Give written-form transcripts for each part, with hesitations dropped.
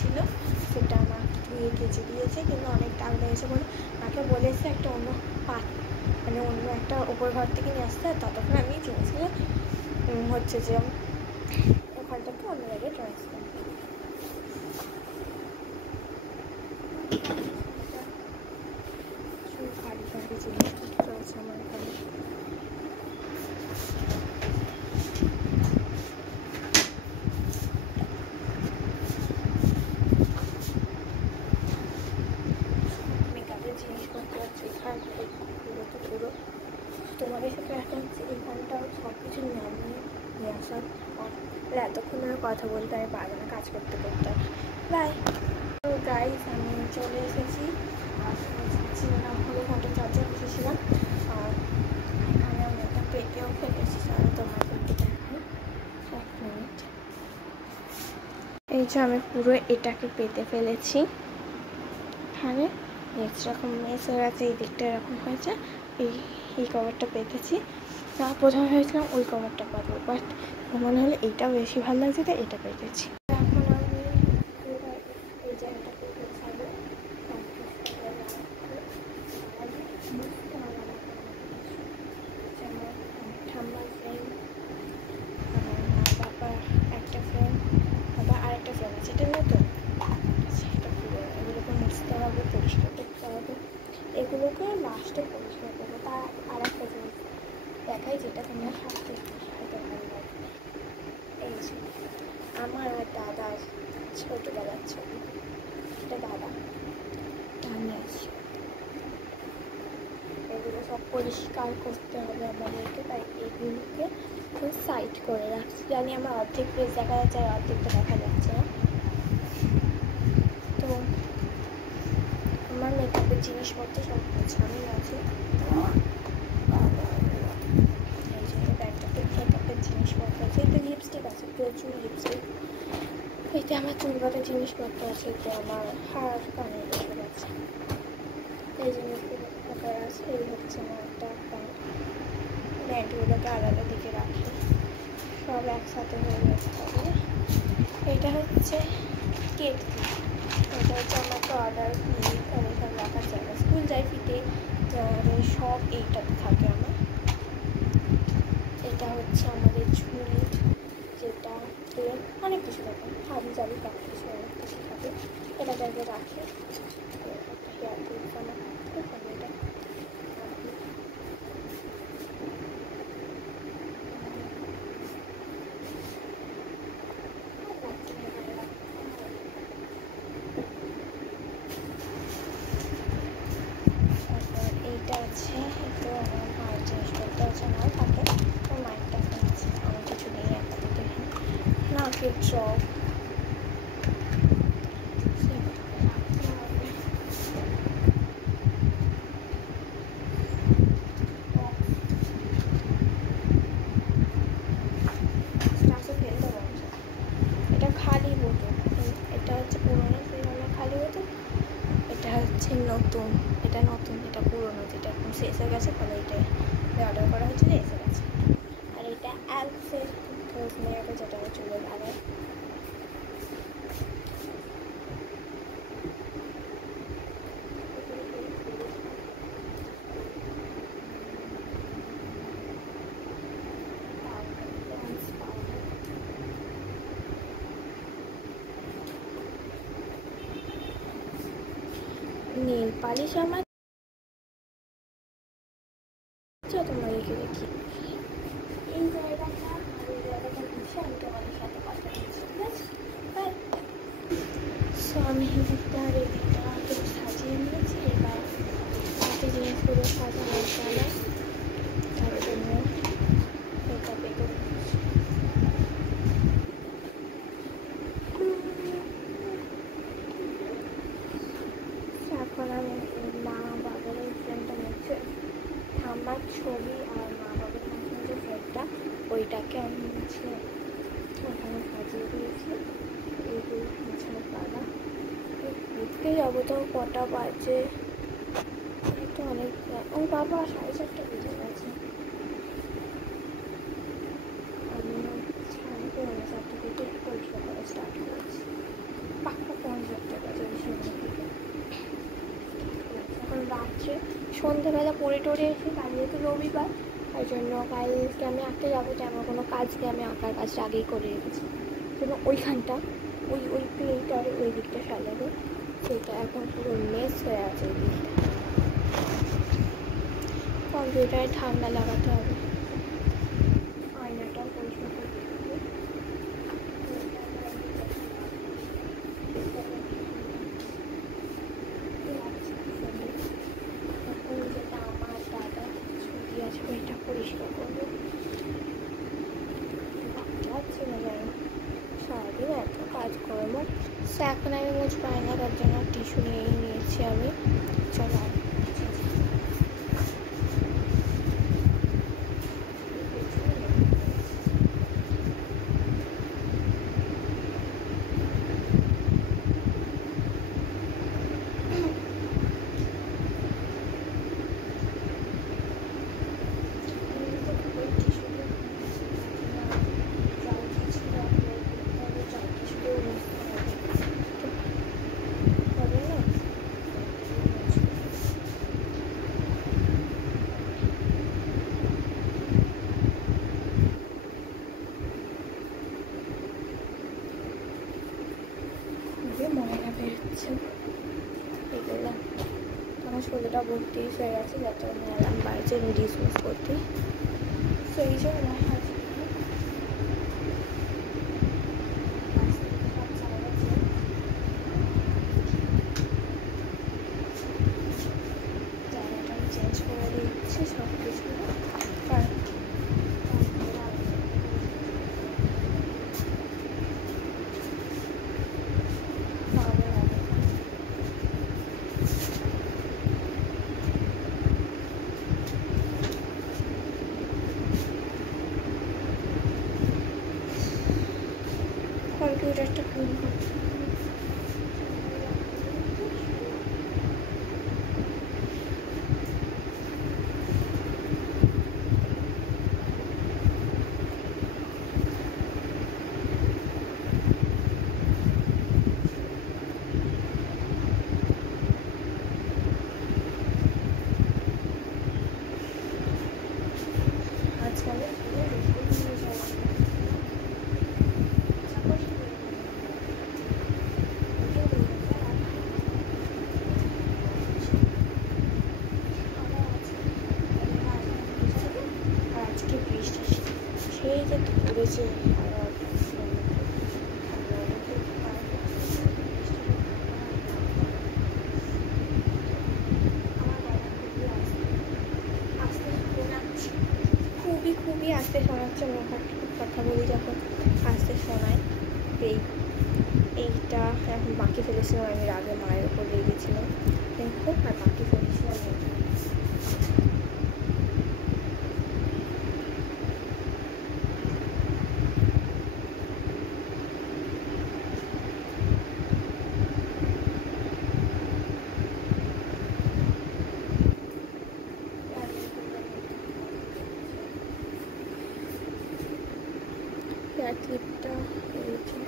ছিল, সেটা আমার ধুয়ে কেচে দিয়েছে, কিন্তু অনেক দাগ লেগেছে বলে মাকে বলেছে একটা অন্য মানে অন্য একটা ওপর ঘর থেকে নিয়ে আসতে। ততক্ষণ আমি জিনিসগুলো হচ্ছে যে ওখান থেকে অন্য জায়গায় ট্রান্সফার ভারী ভারী জিনিসপত্র আছে আমার এখানে। মেকআপের জিনিসপত্র আছে এখানে পুরো তো পুরো। তোমাদের সাথে এখন এখানটাও সব কিছু নিয়ে আসার পর এতক্ষণ ধরে কথা বলতে আমি পারবো না, কাজ করতে করতে। বাই। তো গাইস, আমি চলে এসেছি, না হলে ফোনটা চার্জার বসেছিলাম, আর এখানে আমি একটা পেটেও ফেলেছি, তাহলে তোমাদেরকে দেখাই। এক মিনিট। এই যে আমি পুরো এটাকে পেতে ফেলেছি, এখানে এরকম মেস হয়ে গেছে, এই দিকটা এরকম হয়েছে, এই কভারটা পেতেছি। প্রথমে ভেবেছিলাম ওই কভারটা পাবো, বাট মনে হলে এইটা বেশি ভালো লাগছে, তাই এটা পেতেছি। এখন আমি এই জায়গাটা পেতে ছাড়বো, আমার ঠাম্মার ফ্রেন্ড, আমার মা বাবার একটা ফ্রেন্ড, আবার আরেকটা ফ্রেন্ড আছে, এটা নতুন, সেটা পুরো এগুলোকে মুছতে হবে, পরিষ্কার করতে হবে, এগুলোকে লাস্টে পরিষ্কার করবো। তার আর একটা জিনিস দেখাই, যেটা তোমরা সাথে ভালো লাগবে। এই যে আমার আর দাদার ছোটবেলার ছবি, এটা দাদা আমি আছি। এগুলো সব পরিষ্কার করতে হবে আমাদেরকে, তাই এগুলোকে সাইড করে রাখছি। জানি আমার অর্ধেক পেজ দেখা যাচ্ছে, আর অর্ধেকটা দেখা যাচ্ছে না। তো আমার মেকআপের জিনিসপত্র সব গোছানো আছে। এই যে ব্যাগটাতে মেকআপের জিনিসপত্র আছে, এতে লিপস্টিক আছে, প্রচুর লিপস্টিক। এতে আমার চুল বাঁধার জিনিসপত্র আছে, এতে আমার হার কানের এসব আছে। এই জিনিসগুলো আছে। এই হচ্ছে আমার একটা প্যান্ট, প্যান্টগুলোকে আলাদা দিকে রাখি, সব একসাথে হয়ে যেতে হবে। এটা হচ্ছে কেক, এটা হচ্ছে আমাকে অর্ডার দিয়ে এখানে সব রাখার জায়গা। স্কুল যাই ফিতে সব এইটাতে থাকে আমার। এটা হচ্ছে আমাদের ঝুড়ি, যেটাতে অনেক কিছু থাকে, হাবি জাবি সব কিছু অনেক কিছু থাকে, এটাকে আগে রাখি। একটা হেয়ার ক্লিপ আমার এটা এইটা আছে, তো আমার মায়ের জিনিসপত্র আছে, মাও থাকে, আমার মায়েরটা এখন আছে, আমার কিছু নেই আপাতত এখানে। নাকের চপ, এটা খালি বোতল, এটা হচ্ছে পুরোনো পুরোনো খালি বোতল, এটা হচ্ছে নতুন, এটা নতুন, এটা পুরোনো, যেটা এখন শেষ হয়ে গেছে, ফলে এটাই অর্ডার করা হয়েছিল, এসে গেছে। আর এটা অ্যালসের রোজমেরিটা, যেটা আমি চুলে লাগাই। নীল পালিশ আমার, তোমরা রেখে দেখি এই জায়গাটা, আর এই জায়গাটা বুঝে আমি তোমাদের সাথে কথা বলছি, ঠিক আছে? সো আমি এদিকটা আর এদিকটা তো সাজিয়ে নিয়েছি, এবার হাতে জিনিসগুলো সাজানোর পালা, তার জন্য মেকআপ এগো এখন আমি মা বাবার এই ফ্রেন্ডটা নিচ্ছে, আমার ছবি আর মা বাবার মধ্যে যে ফ্রেন্ডটা, ওইটাকে আমি নিচ্ছে ওখানে সাজিয়ে দিয়েছি। এইগুলো মুছানোর পালা, ঘুরতে যাবো, তো কটা বাজে, তো অনেক, ও বাবা 4:30 বেজে গেছে। আমি 4:30 থেকে পরিষ্কার করা স্টার্ট করেছি, পাক্কা সন্ধ্যাবেলা পড়ে টরে এসে কাল যেহেতু রবিবার, তাই জন্য কালকে আমি আঁকতে যাবো, যে আমার কোনো কাজ নেই, আমি আঁকার কাজটা আগেই করে রেখেছি। জন্য ওইখানটা ওই প্লেট আর ওই দিকটা সাজাবো, সেটা এখন পুরো মেস হয়ে আছে। ওই দিকটা কম্পিউটারে ঠান্ডা লাগাতে হবে, আয়নাটাও পরিষ্কার করে দেখবো। এখন যেটা আমার দাদা ছুটি আছে ওইটা পরিষ্কার করবো। যাচ্ছে না জানি, সারাদিন এত কাজ করবো। এখন আমি মুছ পাই না, তার জন্য টিস্যু নিয়েই নিয়েছি আমি। চলো ময়লা বেরোচ্ছে এগুলো। আমার শরীরটা ভর্তি হয়ে গেছে, যাতে আমি অ্যালার্ম বাড়ছে রিডিউস ইউজ করতে, সেই জন্য জায়গাটা আমি চেঞ্জ করে দিচ্ছি সব কিছু। কম্পিউটারটা খুলবো। সেই যে ধরেছে খুবই আস্তে শোনাচ্ছে। আমি কথা বলি যখন আস্তে শোনায়। এইটা এখন বাকি ফেলেছিলাম, আমি আগে মায়ের ওপর রেগেছিলাম, খুব আর বাকি ফেলেছিলাম। ক্লিপটা হয়েছে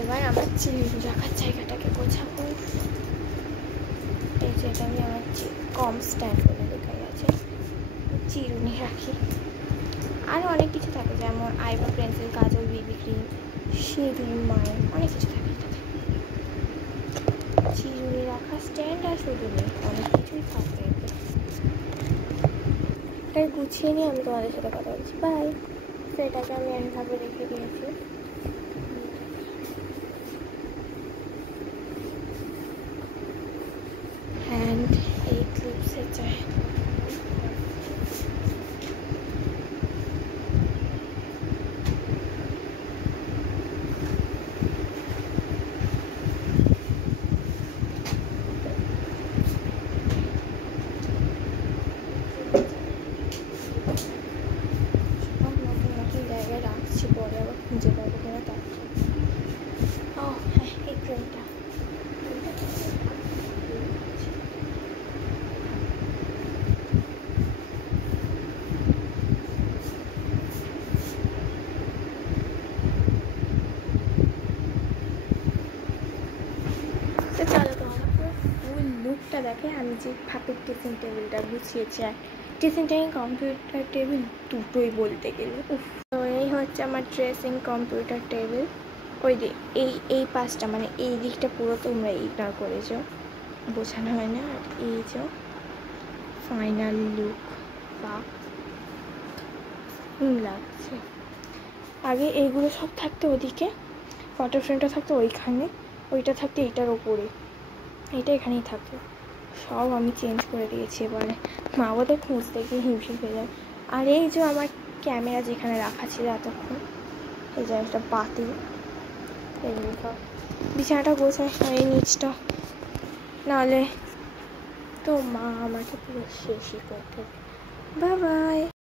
এবার আমার চিরুনি রাখার জায়গাটাকে গোছাবো। এই যে এটা আমি আমার কম স্ট্যান্ড বলে লেখা আছে, চিরুনি রাখি। আরও অনেক কিছু থাকে, যেমন আইব্রো পেন্সিল, কাজল, বিবি ক্রিম, সিঁদুর, মায়ের অনেক কিছু থাকে এটাতে। চিরুনি রাখা স্ট্যান্ড আর শুধু নেই, অনেক কিছুই থাকবে এতে। এটা গুছিয়ে নিয়ে আমি তোমাদের সাথে কথা বলছি। বাই। সেটাকে আমি এইভাবে রেখে দিয়েছি। হ্যান্ড এই ক্লিপসে চাই। সব নতুন নতুন জায়গায় রাখছি, পরে আবার খুঁজে পাবো। টা দেখে আমি যে ফাঁকের ড্রেসিং টেবিলটা গুছিয়েছি, আর ড্রেসিং টেবিল কম্পিউটার টেবিল দুটোই বলতে গেলে। তো এই হচ্ছে আমার ড্রেসিং কম্পিউটার টেবিল। ওই দিক এই পাশটা মানে এই দিকটা পুরো তোমরা ইগনোর করেছো, বোঝানো হয় না। আর এই যে ফাইনাল লুক বা লাগছে। আগে এইগুলো সব থাকতো ওদিকে, ফটো ফ্রেমটা থাকতো ওইখানে, ওইটা থাকতো এইটার ওপরে, এইটা এখানেই থাকতো। সব আমি চেঞ্জ করে দিয়েছি এবারে, মা ওদের খুঁজতে গিয়ে হিমশিম হয়ে যায়। আর এই যে আমার ক্যামেরা যেখানে রাখা ছিল এতক্ষণ, এই যে একটা বাতি, এগুলো সব বিছানাটা গোছায় এই নিচটা, নাহলে তো মা আমাকে পুরো শেষই করতে। Bye bye.